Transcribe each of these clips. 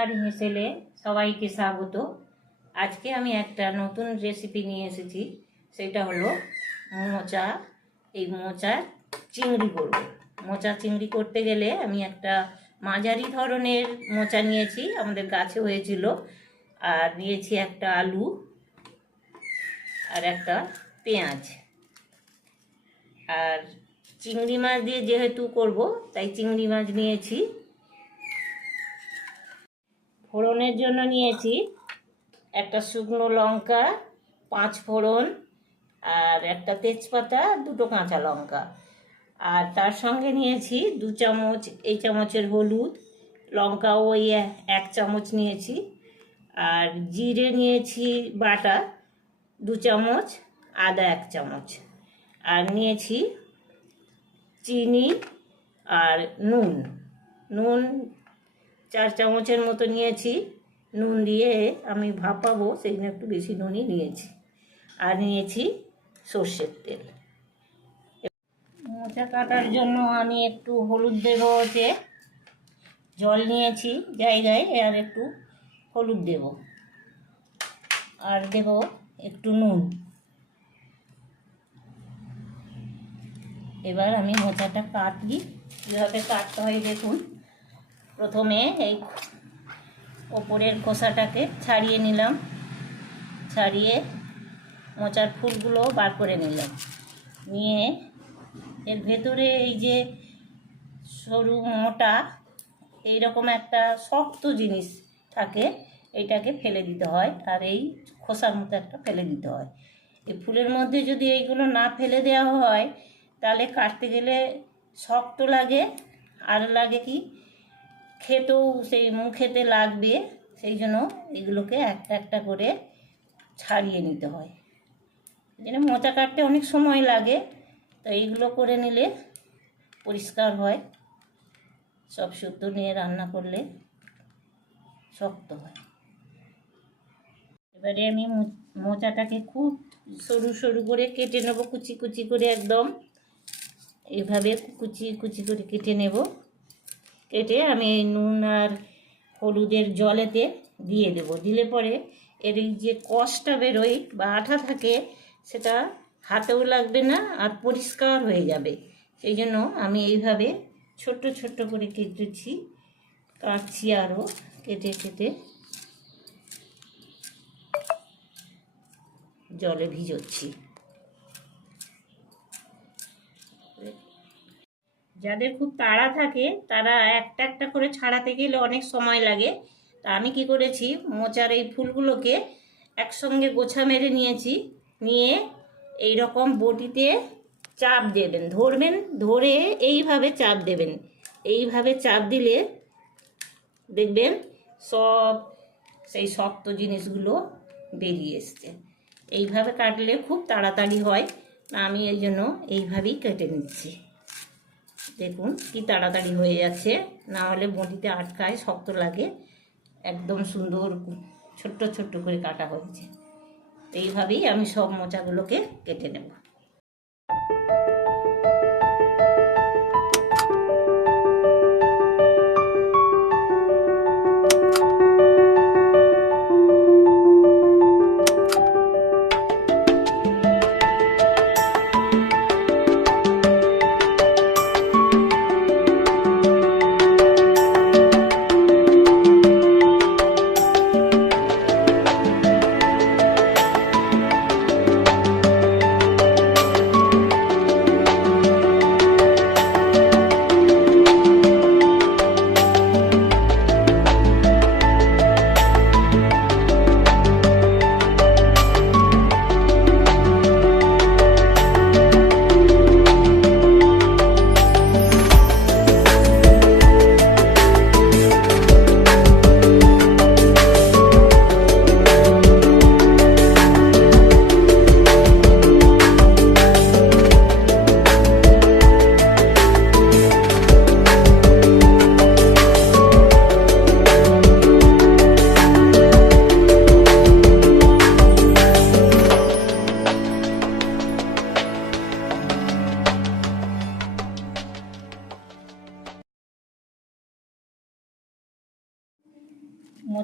আর হেসেলে সবাইকে স্বাগত। আজকে আমি একটা নতুন রেসিপি নিয়ে এসেছি, সেটা হলো মোচা। এই মোচার চিংড়ি করব। মোচা চিংড়ি করতে গেলে আমি একটা মাঝারি ধরনের মোচা নিয়েছি, আমাদের গাছে হয়েছিল। আর নিয়েছি একটা আলু আর একটা পেঁয়াজ। আর চিংড়ি মাছ দিয়ে যেহেতু করব, তাই চিংড়ি মাছ নিয়েছি। ফোড়নের জন্য নিয়েছি একটা শুকনো লঙ্কা, 5 ফোড়ন, আর একটা তেজপাতা, 2টো কাঁচা লঙ্কা। আর তার সঙ্গে নিয়েছি 2 চামচ এই চামচের হলুদ, লঙ্কা ওই 1 চামচ নিয়েছি। আর জিরে নিয়েছি বাটা 2 চামচ, আদা 1 চামচ। আর নিয়েছি চিনি আর নুন। নুন 4 চামচের মতো নিয়েছি। নুন দিয়ে আমি ভাপাবো, সেই জন্য একটু বেশি নুনই নিয়েছি। আর নিয়েছি সর্ষের তেল। মোচা কাটার জন্য আমি একটু হলুদ দেবো, ওতে জল নিয়েছি জায়গায়, আর একটু হলুদ দেব, আর দেব একটু নুন। এবার আমি মোচাটা কাটি। কীভাবে কাটতে হয় দেখুন। প্রথমে এই ওপরের খোসাটাকে ছাড়িয়ে নিলাম, ছাড়িয়ে মোচার ফুলগুলো বার করে নিলাম। নিয়ে এর ভেতরে এই যে সরু মোটা এইরকম একটা শক্ত জিনিস থাকে, এইটাকে ফেলে দিতে হয়। আর এই খোসার মতো একটা ফেলে দিতে হয়। এই ফুলের মধ্যে যদি এইগুলো না ফেলে দেওয়া হয়, তাহলে কাটতে গেলে শক্ত লাগে, আর লাগে কি খেতেও সেই মুখেতে লাগবে। সেই জন্য এগুলোকে একটা একটা করে ছাড়িয়ে নিতে হয়। যেন মোচা কাটতে অনেক সময় লাগে, তো এইগুলো করে নিলে পরিষ্কার হয়। সব শুদ্ধ নিয়ে রান্না করলে শক্ত হয়। এবারে আমি মোচাটাকে খুব সরু সরু করে কেটে নেব, কুচি কুচি করে একদম এইভাবে কুচি কুচি করে কেটে নেব। কেটে আমি এই নুন আর হলুদের জলেতে দিয়ে দেব। দিলে পরে এর এই যে কষটা বেরোয় বা আঠা থাকে, সেটা হাতেও লাগবে না, আর পরিষ্কার হয়ে যাবে। সেই জন্য আমি এইভাবে ছোট্ট ছোট্ট করে কেটেছি, কাটছি আরও কেটে কেটে জলে ভিজোচ্ছি। যাদের খুব তাড়া থাকে তারা একটা একটা করে ছাড়াতে গেলে অনেক সময় লাগে। তা আমি কি করেছি, মোচার এই ফুলগুলোকে একসঙ্গে গোছা মেরে নিয়েছি। নিয়ে এই রকম বটিতে চাপ দেবেন, ধরবেন, ধরে এইভাবে চাপ দেবেন। এইভাবে চাপ দিলে দেখবেন সব সেই শক্ত জিনিসগুলো বেরিয়ে এসছে। এইভাবে কাটলে খুব তাড়াতাড়ি হয়। আমি এই জন্য এইভাবেই কেটে নিচ্ছি। দেখুন কি তাড়াতাড়ি হয়ে যাচ্ছে, না হলে বটিতে আটকায়, শক্ত লাগে। একদম সুন্দর ছোট্ট ছোট্ট করে কাটা হয়েছে। এইভাবেই আমি সব মোচাগুলোকে কেটে নেব।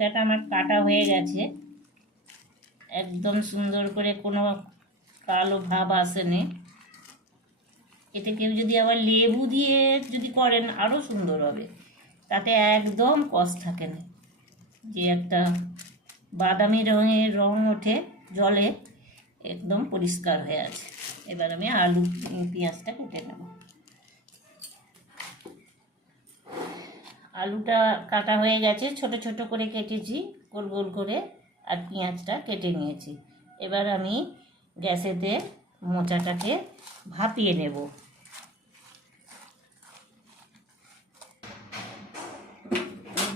মোচাটা আমার কাটা হয়ে গেছে, একদম সুন্দর করে, কোনো কালো ভাব আসেনি। এতে কেউ যদি আবার লেবু দিয়ে যদি করেন আরও সুন্দর হবে, তাতে একদম কষ থাকে না, যে একটা বাদামি রঙের রং ওঠে জলে, একদম পরিষ্কার হয়ে আছে। এবার আমি আলু পেঁয়াজটা কেটে নেব। আলুটা কাটা হয়ে গেছে, ছোট ছোট করে কেটেছি গোল গোল করে, আর পেঁয়াজটা কেটে নিয়েছি। এবার আমি গ্যাসেতে মোচাটাকে ভাপিয়ে নেব।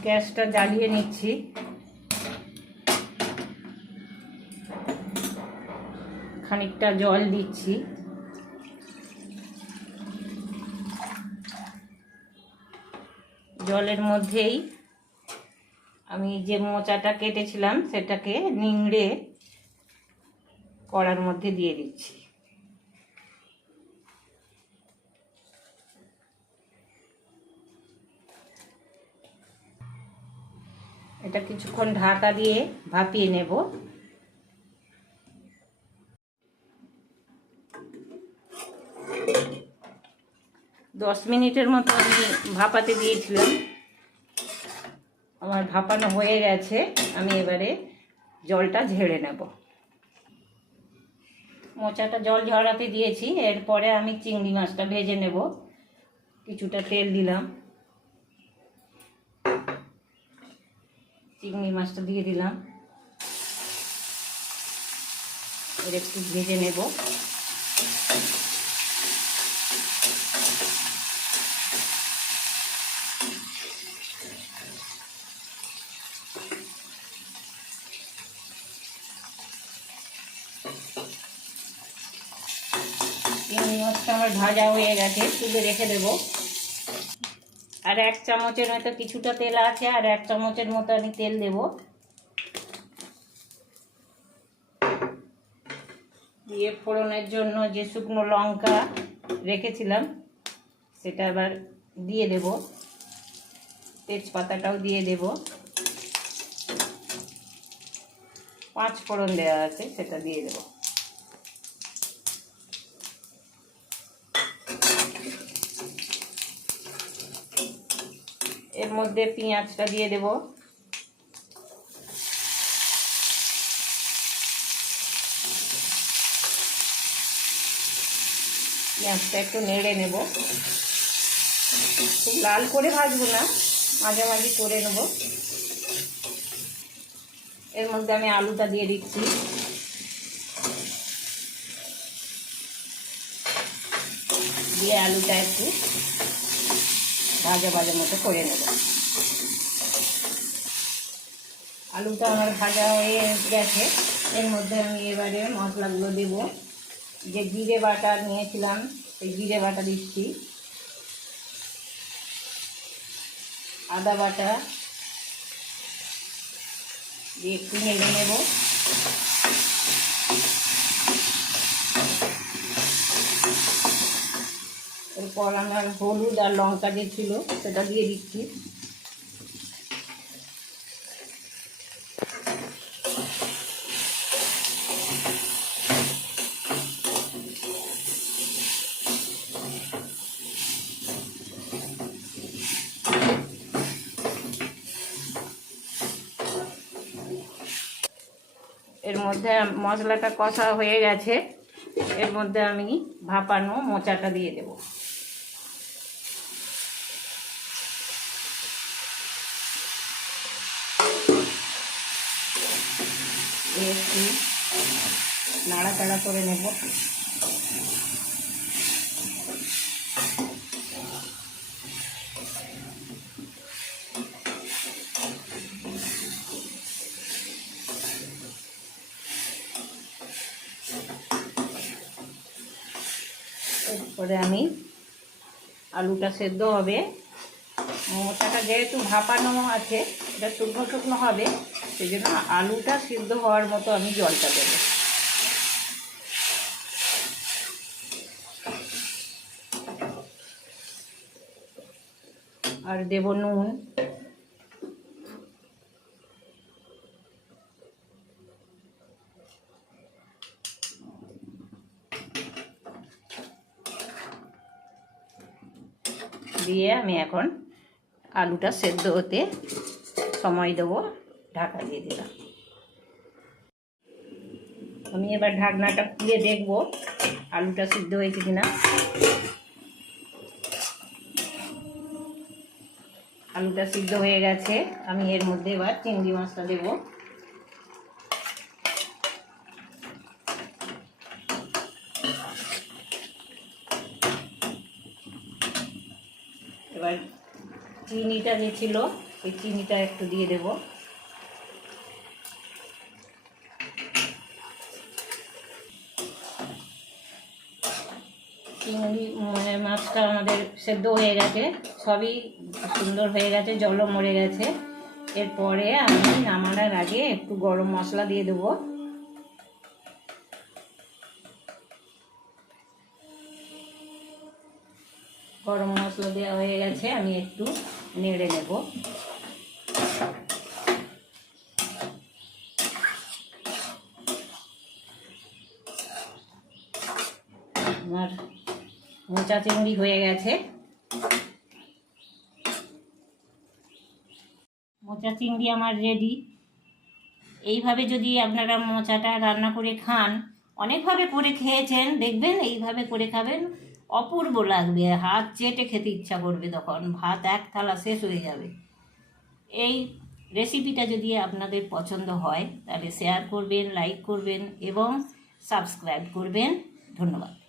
গ্যাসটা জ্বালিয়ে নিচ্ছি। খানিকটা জল দিচ্ছি। জলের মধ্যেই আমি যে মোচাটা কেটেছিলাম সেটাকে নিংড়ে কড়ার মধ্যে দিয়ে দিচ্ছি। এটা কিছুক্ষণ ঢাকা দিয়ে ভাপিয়ে নেব। দশ মিনিটের মতো আমি ভাপাতে দিয়েছিলাম, আমার ভাপানো হয়ে গেছে। আমি এবারে জলটা ঝেড়ে নেব। মোচাটা জল ঝরাতে দিয়েছি, এরপরে আমি চিংড়ি মাছটা ভেজে নেব। কিছুটা তেল দিলাম, চিংড়ি মাছটা দিয়ে দিলাম, এর একটু ভেজে নেব। চিংড়ি মাছটা আমার ভাজা হয়ে গেছে, তুলে রেখে দেব। আর 1 চামচের মতো কিছুটা তেল আছে, আর 1 চামচের মতো আমি তেল দেব। দিয়ে ফোড়নের জন্য যে শুকনো লঙ্কা রেখেছিলাম সেটা আবার দিয়ে দেব, তেজপাতাটাও দিয়ে দেব, 5 ফোড়ন দেওয়া আছে সেটা দিয়ে দেব। এর মধ্যে পেঁয়াজটা দিয়ে দেব। পেঁয়াজটা একটু নেড়ে নেব, খুব লাল করে ভাজবো না, মাঝামাঝি করে নেব। এর মধ্যে আমি আলুটা দিয়ে দিচ্ছি। দিয়ে আলুটা একটু ভাজা ভাজা মতো করে নেব। আলুটা আমার ভাজা হয়ে গেছে। এর মধ্যে আমি এবারে মশলাগুলো দেব। যে জিরে বাটা নিয়েছিলাম সেই জিরে বাটা দিচ্ছি, আদা বাটা দিয়ে একটু নেড়ে নেব। এরপর আমার হলুদ আর লঙ্কা যে ছিল সেটা দিয়ে দিচ্ছি। এর মধ্যে মশলাটা কষা হয়ে গেছে, এর মধ্যে আমি ভাপানো মোচাটা দিয়ে দেব। একটু নাড়াচাড়া করে নেব। এরপরে আমি আলুটা সেদ্ধ হবে, মোচাটা যেহেতু ভাপানো আছে এটা শুকনো শুকনো হবে, সেই জন্য আলুটা সিদ্ধ হওয়ার মতো আমি জলটা দেবো। আর দেব নুন, দিয়ে আমি এখন আলুটা সেদ্ধ হতে সময় দেবো, ঢাকা দিয়ে দিলাম। আমি এবার ঢাকনাটা খুলে দেখব আলুটা সিদ্ধ হয়েছে কিনা। আলুটা সিদ্ধ হয়ে গেছে। আমি এর মধ্যে এবার চিংড়ি মাছটা দেব। এবার চিনিটা যে ছিল ওই চিনিটা একটু দিয়ে দেব। চিংড়ি মাছটা আমাদের সেদ্ধ হয়ে গেছে, সবই সুন্দর হয়ে গেছে, জলও মরে গেছে। এরপরে আমি নামানোর আগে একটু গরম মশলা দিয়ে দেবো। গরম মশলা দেওয়া হয়ে গেছে, আমি একটু নেড়ে নেব। আমার মোচা চিংড়ি হয়ে গেছে। মোচা চিংড়ি আমার রেডি। এইভাবে যদি আপনারা মোচাটা রান্না করে খান, অনেকভাবে করে খেয়েছেন, দেখবেন এইভাবে করে খাবেন, অপূর্ব লাগবে, হাত চেটে খেতে ইচ্ছা করবে, তখন ভাত এক থালা শেষ হয়ে যাবে। এই রেসিপিটা যদি আপনাদের পছন্দ হয় তাহলে শেয়ার করবেন, লাইক করবেন এবং সাবস্ক্রাইব করবেন। ধন্যবাদ।